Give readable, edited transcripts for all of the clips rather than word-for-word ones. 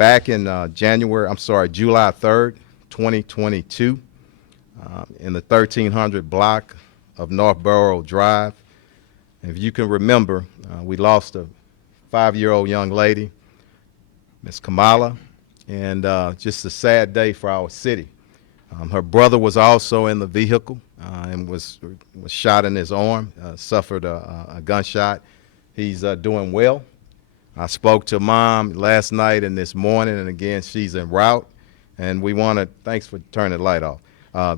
back in July 3rd, 2022, in the 1300 block of North Borough Drive. If you can remember, we lost a 5-year-old young lady, Miss Kamala, and just a sad day for our city. Her brother was also in the vehicle and was shot in his arm, suffered a gunshot. He's doing well. I spoke to Mom last night and this morning, and again, she's en route. And we want to, thanks for turning the light off,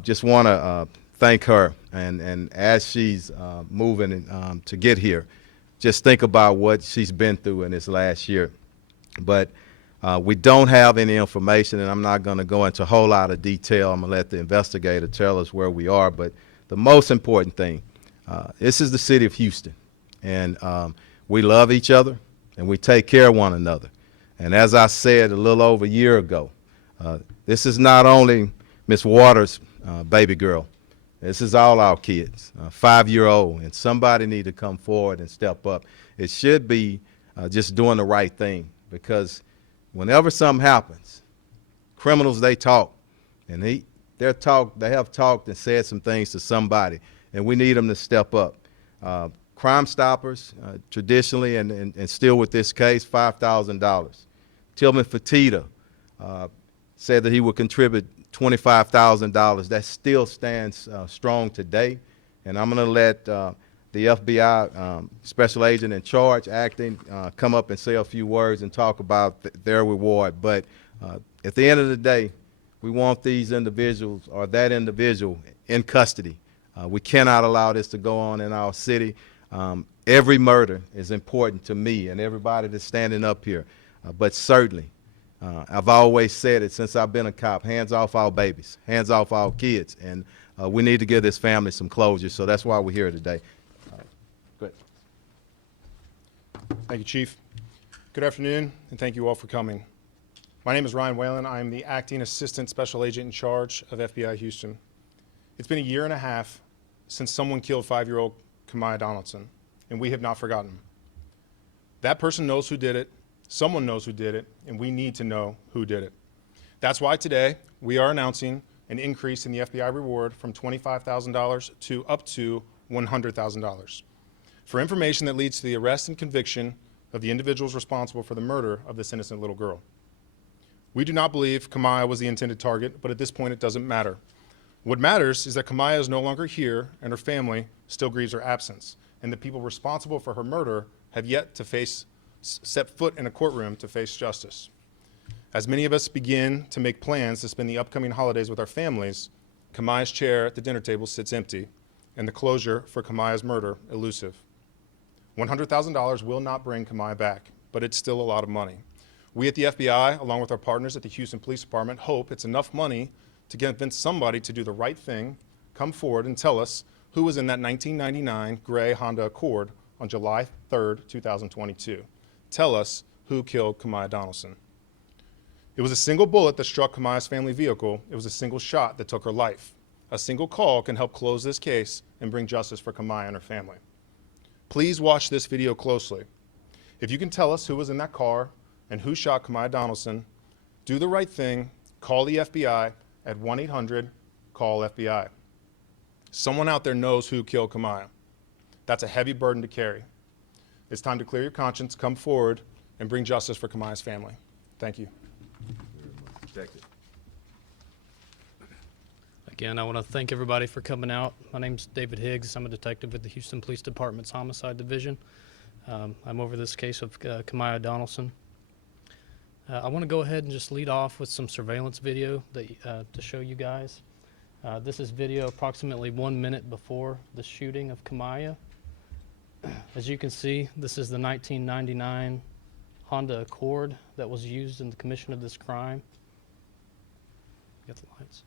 just want to thank her. And as she's moving to get here, just think about what she's been through in this last year. But we don't have any information, and I'm not going to go into a whole lot of detail. I'm going to let the investigator tell us where we are. But the most important thing, this is the city of Houston, and we love each other, and we take care of one another. And as I said a little over a year ago, this is not only Miss Waters' baby girl. This is all our kids, 5-year-old, and somebody need to come forward and step up. It should be just doing the right thing, because whenever something happens, criminals, they talk, and they have talked and said some things to somebody, and we need them to step up. Crime Stoppers, traditionally, and still with this case, $5,000. Tillman Fertitta said that he would contribute $25,000. That still stands strong today, and I'm going to let the FBI special agent in charge acting come up and say a few words and talk about their reward. But at the end of the day, we want these individuals, or that individual, in custody. We cannot allow this to go on in our city. Every murder is important to me and everybody that's standing up here. But certainly, I've always said it since I've been a cop, hands off our babies, hands off our kids. And we need to give this family some closure. So that's why we're here today. Good. Thank you, Chief. Good afternoon, and thank you all for coming. My name is Ryan Whalen. I am the Acting Assistant Special Agent in charge of FBI Houston. It's been a year and a half since someone killed 5-year-old Khamaya Donelson, and we have not forgotten. That person knows who did it, someone knows who did it, and we need to know who did it. That's why today we are announcing an increase in the FBI reward from $25,000 to up to $100,000 for information that leads to the arrest and conviction of the individuals responsible for the murder of this innocent little girl. We do not believe Khamaya was the intended target, but at this point it doesn't matter. What matters is that Khamaya is no longer here and her family still grieves her absence, and the people responsible for her murder have yet to set foot in a courtroom to face justice. As many of us begin to make plans to spend the upcoming holidays with our families, Khamaya's chair at the dinner table sits empty, and the closure for Khamaya's murder elusive. $100,000 will not bring Khamaya back, but it's still a lot of money. We at the FBI, along with our partners at the Houston Police Department, hope it's enough money to convince somebody to do the right thing, come forward and tell us who was in that 1999 gray Honda Accord on July 3rd, 2022. Tell us who killed Khamaya Donelson. It was a single bullet that struck Khamaya's family vehicle. It was a single shot that took her life. A single call can help close this case and bring justice for Khamaya and her family. Please watch this video closely. If you can tell us who was in that car and who shot Khamaya Donelson, do the right thing, call the FBI at 1-800-CALL-FBI. Someone out there knows who killed Khamaya. That's a heavy burden to carry. It's time to clear your conscience, come forward, and bring justice for Khamaya's family. Thank you. Again, I want to thank everybody for coming out. My name's David Higgs. I'm a detective with the Houston Police Department's Homicide Division. I'm over this case of Khamaya Donelson. I want to go ahead and just lead off with some surveillance video to show you guys. This is video approximately 1 minute before the shooting of Khamaya. As you can see, this is the 1999 Honda Accord that was used in the commission of this crime. Get the lights.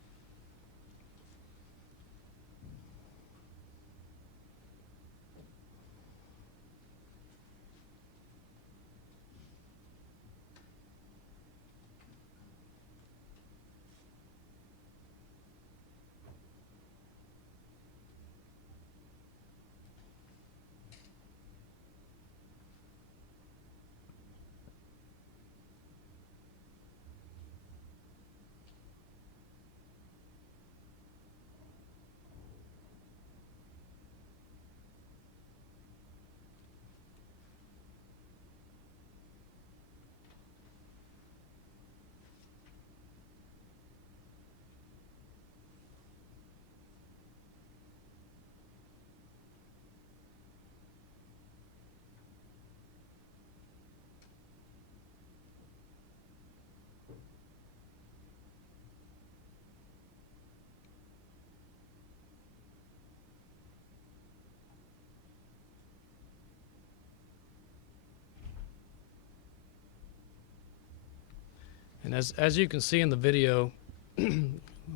And as you can see in the video,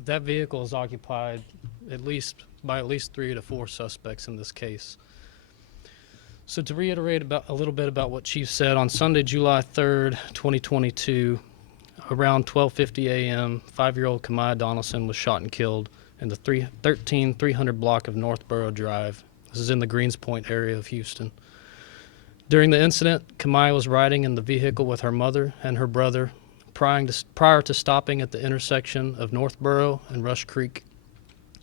that vehicle is occupied by at least 3 to 4 suspects in this case. So to reiterate a little bit about what Chief said, on Sunday, July 3rd, 2022, around 12:50 a.m., 5-year-old Khamaya Donelson was shot and killed in the 13300 block of Northborough Drive. This is in the Greenspoint area of Houston. During the incident, Khamaya was riding in the vehicle with her mother and her brother prior to stopping at the intersection of Northborough and Rush Creek.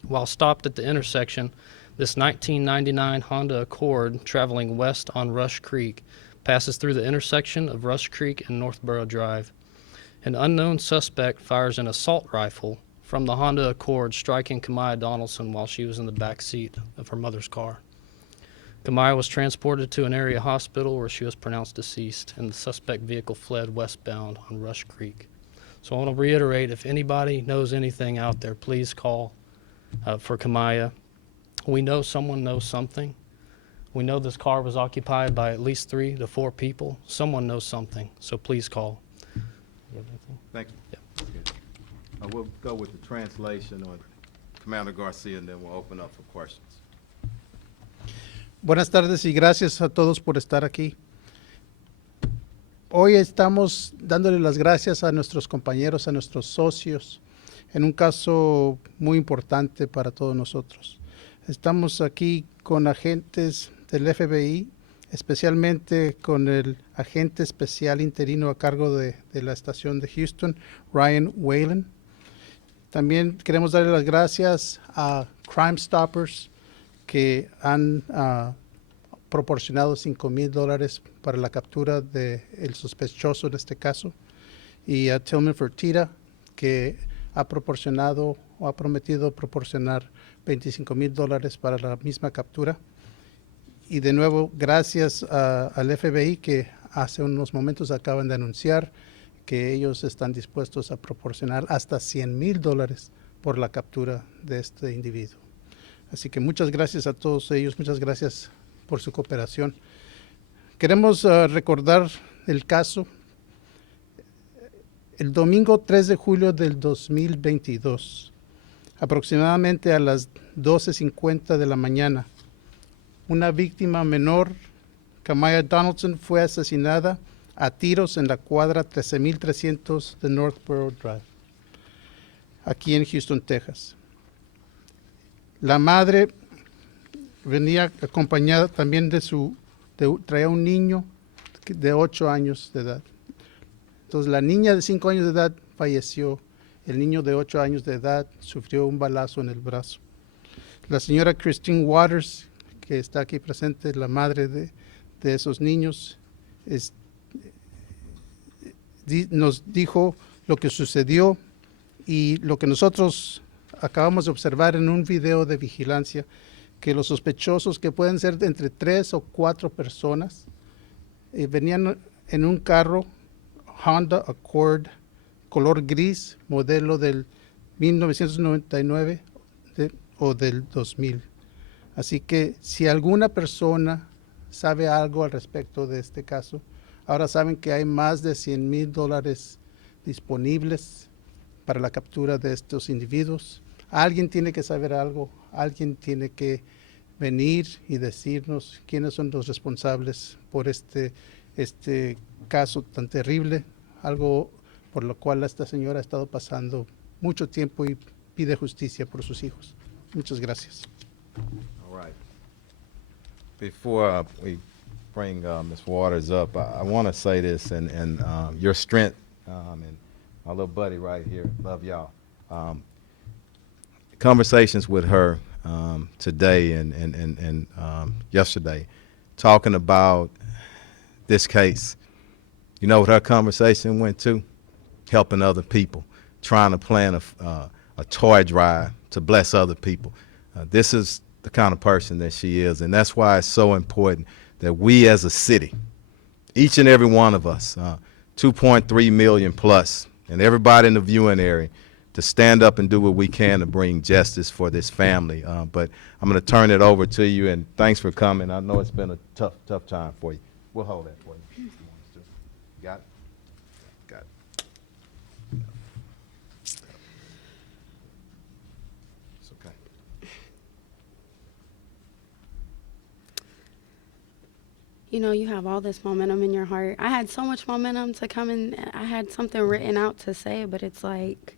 While stopped at the intersection, this 1999 Honda Accord traveling west on Rush Creek passes through the intersection of Rush Creek and Northborough Drive. An unknown suspect fires an assault rifle from the Honda Accord, striking Khamaya Donelson while she was in the back seat of her mother's car. Khamaya was transported to an area hospital where she was pronounced deceased, and the suspect vehicle fled westbound on Rush Creek. So I want to reiterate, if anybody knows anything out there, please call for Khamaya. We know someone knows something. We know this car was occupied by at least 3 to 4 people. Someone knows something, so please call. You have anything? Thank you. Yeah. Okay. We'll go with the translation on Commander Garcia, and then we'll open up for questions. Buenas tardes y gracias a todos por estar aquí. Hoy estamos dándole las gracias a nuestros compañeros, a nuestros socios, en un caso muy importante para todos nosotros. Estamos aquí con agentes del FBI, especialmente con el agente especial interino a cargo de la estación de Houston, Ryan Whalen. También queremos darle las gracias a Crime Stoppers, que han proporcionado $5,000 para la captura del sospechoso en este caso, y a Tillman Fertitta, que ha proporcionado o ha prometido proporcionar $25,000 para la misma captura. Y de nuevo, gracias al FBI, que hace unos momentos acaban de anunciar que ellos están dispuestos a proporcionar hasta $100,000 por la captura de este individuo. Así que muchas gracias a todos ellos, muchas gracias por su cooperación. Queremos recordar el caso. El domingo 3 de julio del 2022, aproximadamente a las 12:50 de la mañana, una víctima menor, Khamaya Donelson, fue asesinada a tiros en la cuadra 13300 de Northborough Drive, aquí en Houston, Texas. La madre venía acompañada también traía un niño de 8 años de edad. Entonces la niña de 5 años de edad falleció. El niño de 8 años de edad sufrió un balazo en el brazo. La señora Christine Waters, que está aquí presente, la madre de esos niños, nos dijo lo que sucedió y lo que nosotros acabamos de observar en un video de vigilancia, que los sospechosos, que pueden ser de entre 3 o 4 personas, venían en un carro Honda Accord color gris, modelo del 1999 o del 2000. Así que si alguna persona sabe algo al respecto de este caso, ahora saben que hay más de $100,000 disponibles para la captura de estos individuos. Alguien tiene que saber algo, alguien tiene que venir y decirnos quiénes son los responsables por este caso tan terrible, algo por lo cual esta señora ha estado pasando mucho tiempo y pide justicia por sus hijos. Muchas gracias. All right. Before we bring Ms. Waters up, I want to say this, and your strength, and my little buddy right here, love y'all. Conversations with her today and yesterday, talking about this case. You know what her conversation went to? Helping other people, trying to plan a toy drive to bless other people. This is the kind of person that she is, and that's why it's so important that we as a city, each and every one of us, 2.3 million plus, and everybody in the viewing area, to stand up and do what we can to bring justice for this family. But I'm going to turn it over to you, and thanks for coming. I know it's been a tough time for you. We'll hold that for you. Got it? Got it. you know, you have all this momentum in your heart. I had so much momentum to come in. I had something written out to say, but it's like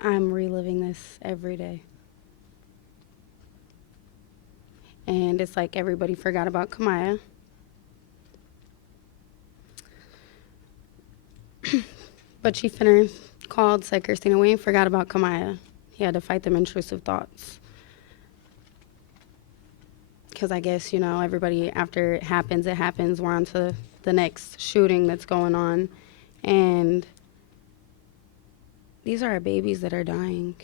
I'm reliving this every day. And it's like everybody forgot about Khamaya. But Chief Finner called, said Christina Wayne forgot about Khamaya. He had to fight them intrusive thoughts. Because I guess, you know, everybody, after it happens, we're on to the next shooting that's going on. And these are our babies that are dying.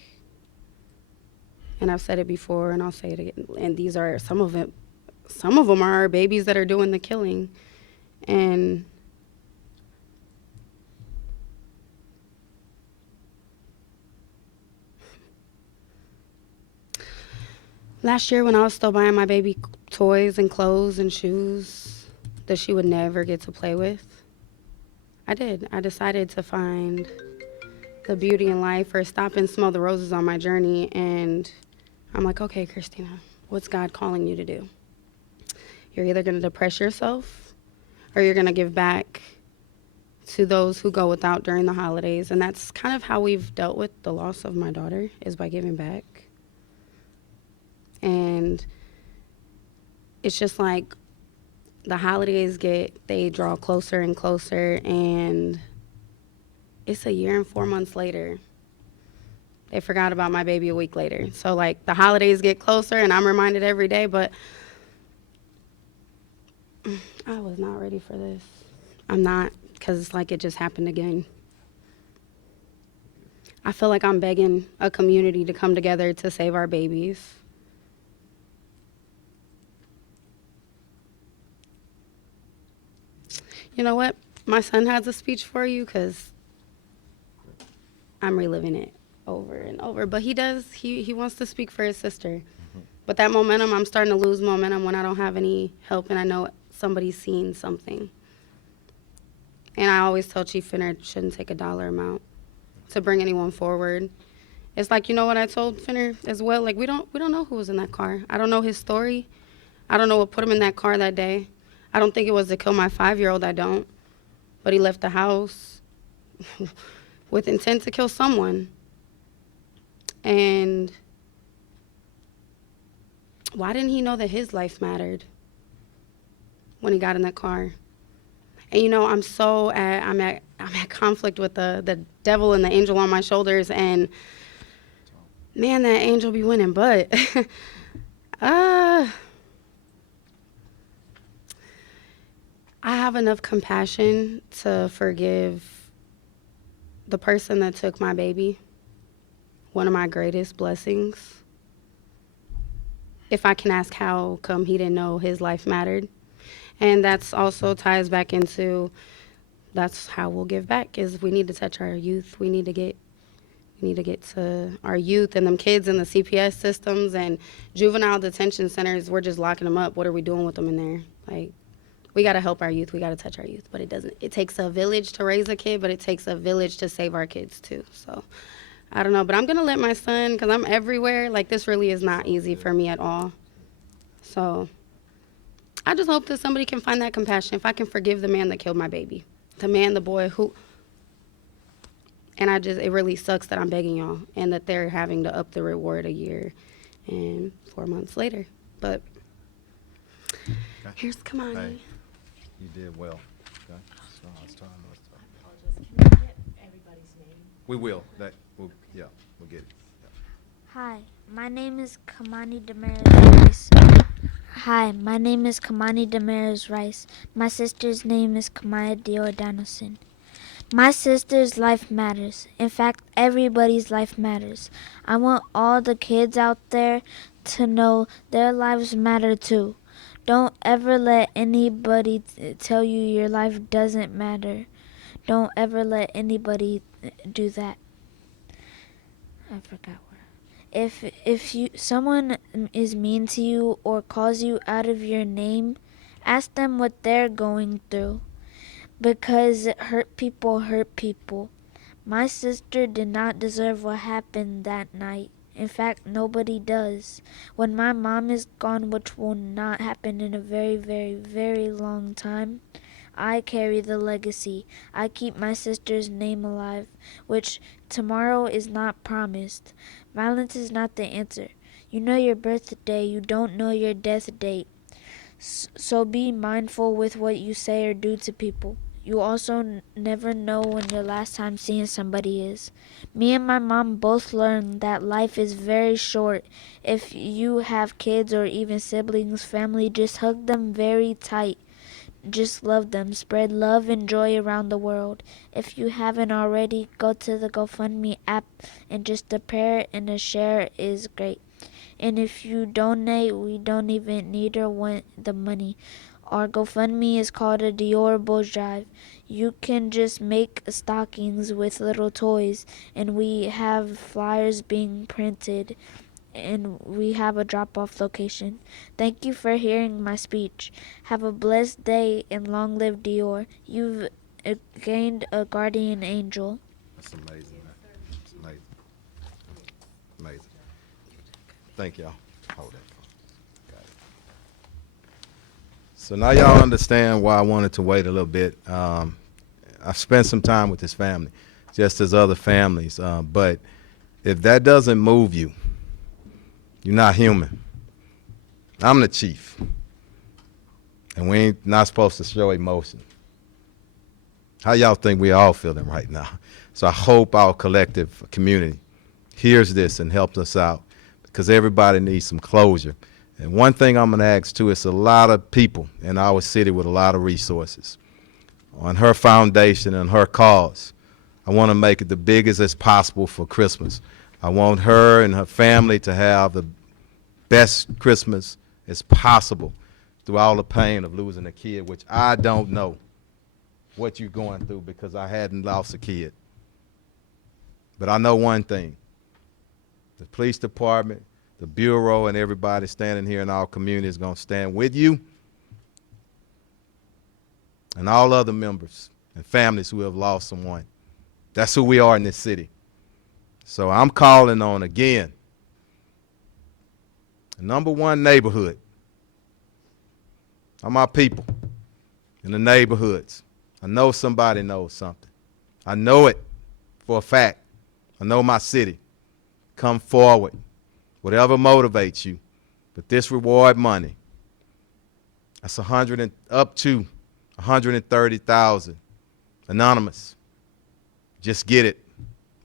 And I've said it before, and I'll say it again. And these are some of them are our babies that are doing the killing. And last year when I was still buying my baby toys and clothes and shoes that she would never get to play with, I did. I decided to find the beauty in life, or stop and smell the roses on my journey. And I'm like, okay, Christina, what's God calling you to do? You're either going to depress yourself or you're going to give back to those who go without during the holidays. And that's kind of how we've dealt with the loss of my daughter, is by giving back. And it's just like the holidays they draw closer and closer, and it's a year and 4 months later. They forgot about my baby a week later. So like the holidays get closer and I'm reminded every day, but I was not ready for this. I'm not, because it's like it just happened again. I feel like I'm begging a community to come together to save our babies. You know what? My son has a speech for you, because I'm reliving it over and over. But he wants to speak for his sister. But that momentum, I'm starting to lose momentum when I don't have any help and I know somebody's seen something. And I always tell Chief Finner it shouldn't take a dollar amount to bring anyone forward. It's like, you know what I told Finner as well? Like, we don't know who was in that car. I don't know his story. I don't know what put him in that car that day. I don't think it was to kill my 5-year-old, I don't. But he left the house with intent to kill someone. And why didn't he know that his life mattered when he got in that car? And you know, I'm at conflict with the devil and the angel on my shoulders, and man, that angel be winning. But I have enough compassion to forgive the person that took my baby, one of my greatest blessings. If I can ask how come he didn't know his life mattered. And that's also ties back into, that's how we'll give back, is we need to touch our youth. We need to get to our youth and them kids in the CPS systems and juvenile detention centers. We're just locking them up. What are we doing with them in there? Like, we got to help our youth. We got to touch our youth. But it takes a village to raise a kid, but it takes a village to save our kids too. So I don't know, but I'm going to let my son, because I'm everywhere. Like, this really is not easy for me at all. So I just hope that somebody can find that compassion. If I can forgive the man that killed my baby, the boy who, and it really sucks that I'm begging y'all and that they're having to up the reward a year and 4 months later. But Okay. here's Khamaya. Hey, you did well. Okay. It's time. Can we get everybody's name? We will. We'll get it. Yeah. Hi, my name is Kamani Damaris Rice. Hi, my name is Kamani Damaris Rice. My sister's name is Khamaya Donelson. My sister's life matters. In fact, everybody's life matters. I want all the kids out there to know their lives matter too. Don't ever let anybody tell you your life doesn't matter. Don't ever let anybody do that. I forgot where. If someone is mean to you or calls you out of your name, ask them what they're going through. Because hurt people hurt people. My sister did not deserve what happened that night, In fact, nobody does. When my mom is gone, which will not happen in a very, very, very long time, I carry the legacy. I keep my sister's name alive, which tomorrow is not promised. Violence is not the answer. You know your birthday, you don't know your death date. So be mindful with what you say or do to people. You also never know when your last time seeing somebody is. Me and my mom both learned that life is very short. If you have kids or even siblings, family, just hug them very tight. Just love them. Spread love and joy around the world. If you haven't already, go to the GoFundMe app and just a prayer and a share is great. And if you donate, we don't even need or want the money. Our GoFundMe is called a Adorable Drive. You can just make stockings with little toys, and we have flyers being printed, and we have a drop-off location. Thank you for hearing my speech. Have a blessed day and long live Dior. You've gained a guardian angel. That's amazing, man. It's amazing. Amazing. Thank y'all. Hold that. Got it. So now y'all understand why I wanted to wait a little bit. I spent some time with this family, just as other families. But if that doesn't move you, you're not human. I'm the chief, and we ain't not supposed to show emotion. How y'all think we all feeling right now? So I hope our collective community hears this and helps us out, because everybody needs some closure. And one thing I'm going to ask too, it's a lot of people in our city with a lot of resources. On her foundation and her cause, I want to make it the biggest as possible for Christmas. I want her and her family to have the best Christmas as possible through all the pain of losing a kid, which I don't know what you're going through because I hadn't lost a kid. But I know one thing. The police department, the bureau, and everybody standing here in our community is going to stand with you and all other members and families who have lost someone. That's who we are in this city. So I'm calling on, again, the number one neighborhood are my people in the neighborhoods. I know somebody knows something. I know it for a fact. I know my city. Come forward, whatever motivates you. But this reward money, that's up to 130,000, anonymous. Just get it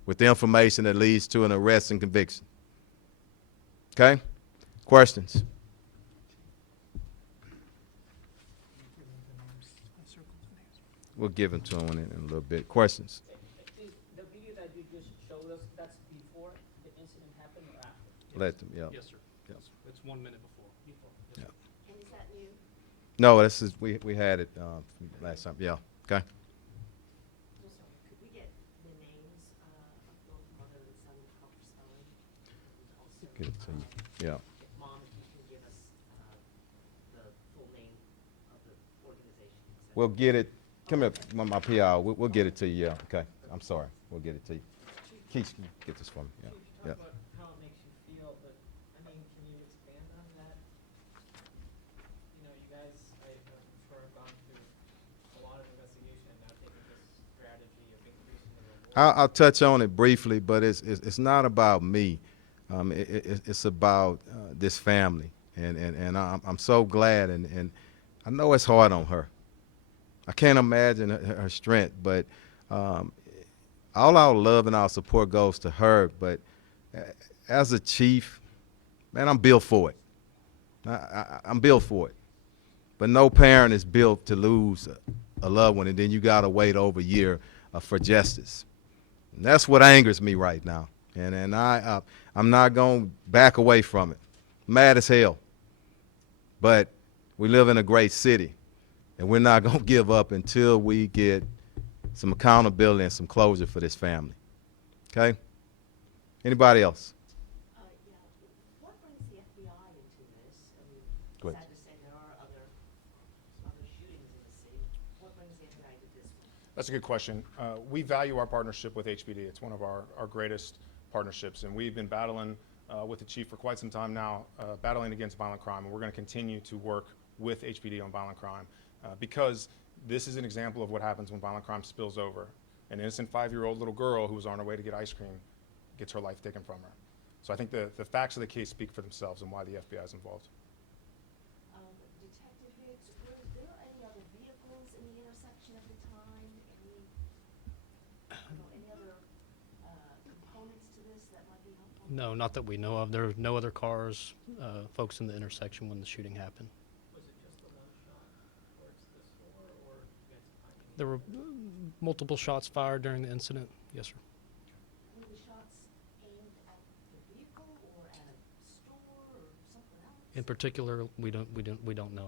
with the information that leads to an arrest and conviction. Okay? Questions? We'll give them to them in a little bit. Questions? The video that you just showed us, that's before the incident happened or after? Let them, yeah. Yes, sir. Yes. It's 1 minute before. Before. Yeah. And is that new? No, this is, we had it last time. Yeah. Okay. I'm sorry, could we get the names of both mother and son, proper spelling? And also, Get it to you. Yeah. if mom, if you can give us the full name of the organization. et cetera. We'll get it. Come here, my PR. We'll get it to you. Yeah. Okay. I'm sorry. We'll get it to you. Keith, get this for me. Yeah. Chief, you Yeah. talk about how it makes you feel, but, I mean, can you expand on that? You know, you guys, I'm sure have gone through a lot of investigation and now taking this strategy of increasing the reward. I'll touch on it briefly, but it's not about me. It's about this family, and I'm so glad, and I know it's hard on her. I can't imagine her strength, but all our love and our support goes to her. But as a chief, man, I'm built for it. I'm built for it. But no parent is built to lose a loved one, and then you got to wait over a year for justice. And that's what angers me right now. And I'm not going to back away from it. Mad as hell. But we live in a great city, and we're not going to give up until we get some accountability and some closure for this family. Okay? Anybody else? Yeah, what brings the FBI into this? I mean, Go ahead. sad to say there are other shootings in the city. What brings the FBI to this one? That's a good question. We value our partnership with HPD. It's one of our greatest partnerships, and we've been battling with the chief for quite some time now, battling against violent crime, and we're going to continue to work with HPD on violent crime because this is an example of what happens when violent crime spills over. An innocent 5-year-old little girl who was on her way to get ice cream gets her life taken from her. So I think the facts of the case speak for themselves and why the FBI is involved. Detective Higgs, were there any other vehicles in the intersection at the time? Any other components to this that might be helpful? No, not that we know of. There are no other cars, folks in the intersection when the shooting happened. Was it just the one shot towards the store, or did you guys find any? There were multiple shots fired during the incident. Yes, sir. Were the shots aimed at the vehicle or at a store or something else? In particular, we don't know.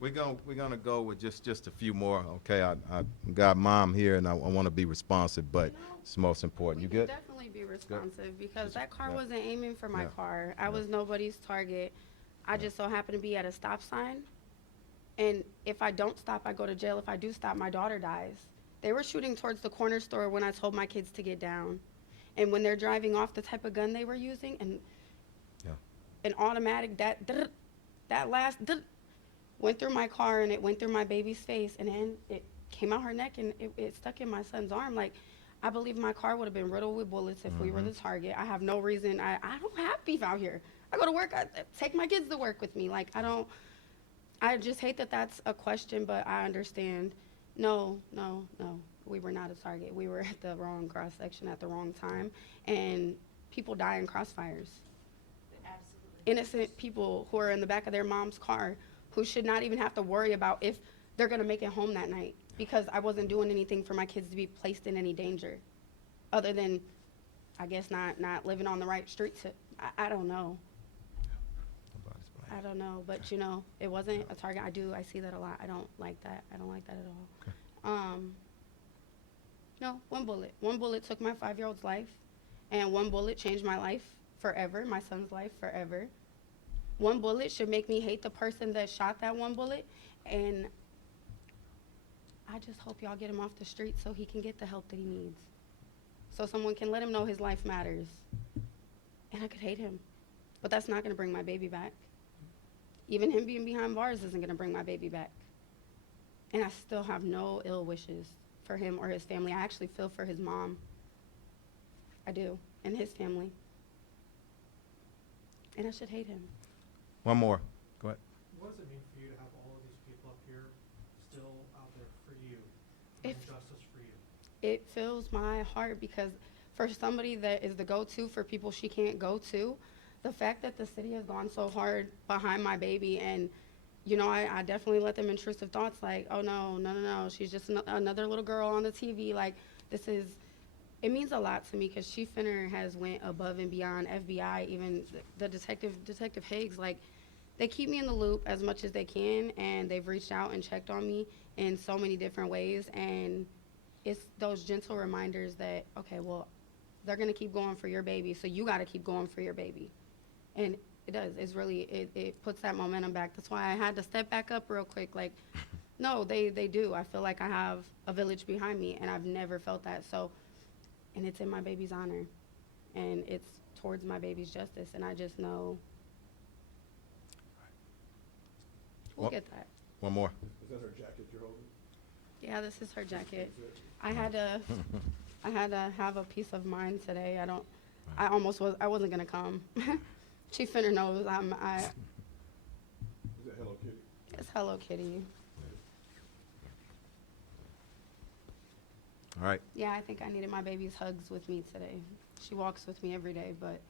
We're gonna go with just a few more, okay? I got Mom here, and I want to be responsive, but it's most important. You We can good? definitely be responsive because that car Yeah. wasn't aiming for my Yeah. car. I was nobody's target. I just so happened to be at a stop sign. And if I don't stop, I go to jail. If I do stop, my daughter dies. They were shooting towards the corner store when I told my kids to get down. And when they're driving off, the type of gun they were using, and Yeah. an automatic, that last went through my car, and it went through my baby's face, and then it came out her neck, and it stuck in my son's arm. Like, I believe my car would have been riddled with bullets if we were the target. I have no reason. I don't have beef out here. I go to work. I take my kids to work with me. Like, I just hate that that's a question, but I understand. No. We were not a target. We were at the wrong cross section at the wrong time, and people die in crossfires. Absolutely. Innocent people who are in the back of their mom's car who should not even have to worry about if they're going to make it home that night because I wasn't doing anything for my kids to be placed in any danger other than, I guess, not living on the right streets. I don't know. Nobody's I don't know, but it wasn't a target. I see that a lot. I don't like that. I don't like that at all. No, one bullet. One bullet took my 5-year-old's life, and one bullet changed my life forever, my son's life forever. One bullet should make me hate the person that shot that one bullet, and I just hope y'all get him off the street so he can get the help that he needs. So someone can let him know his life matters. And I could hate him, but that's not gonna bring my baby back. Even him being behind bars isn't gonna bring my baby back. And I still have no ill wishes for him or his family. I actually feel for his mom. I do, and his family. And I should hate him. One more. Go ahead. What does it mean for you to have all of these people up here still out there for you, If- doing justice for you? It fills my heart because for somebody that is the go-to for people she can't go to, the fact that the city has gone so hard behind my baby, and I definitely let them intrusive thoughts like, oh no, she's just another little girl on the TV. Like, it means a lot to me because Chief Finner has went above and beyond. FBI, even the Detective Higgs, like, they keep me in the loop as much as they can, and they've reached out and checked on me in so many different ways, and it's those gentle reminders that, okay, well, they're gonna keep going for your baby, so you gotta keep going for your baby. And it does, it's really, it puts that momentum back. That's why I had to step back up real quick, like, no, they do. I feel like I have a village behind me, and I've never felt that, so, and it's in my baby's honor, and it's towards my baby's justice, and I just know we'll Well- get that. One more. Is that her jacket you're holding? Yeah, this is her jacket. I had to have a peace of mind today. I wasn't gonna come. Chief Finner knows Is that Hello Kitty? it's Hello Kitty. All right. Yeah, I think I needed my baby's hugs with me today. She walks with me every day, but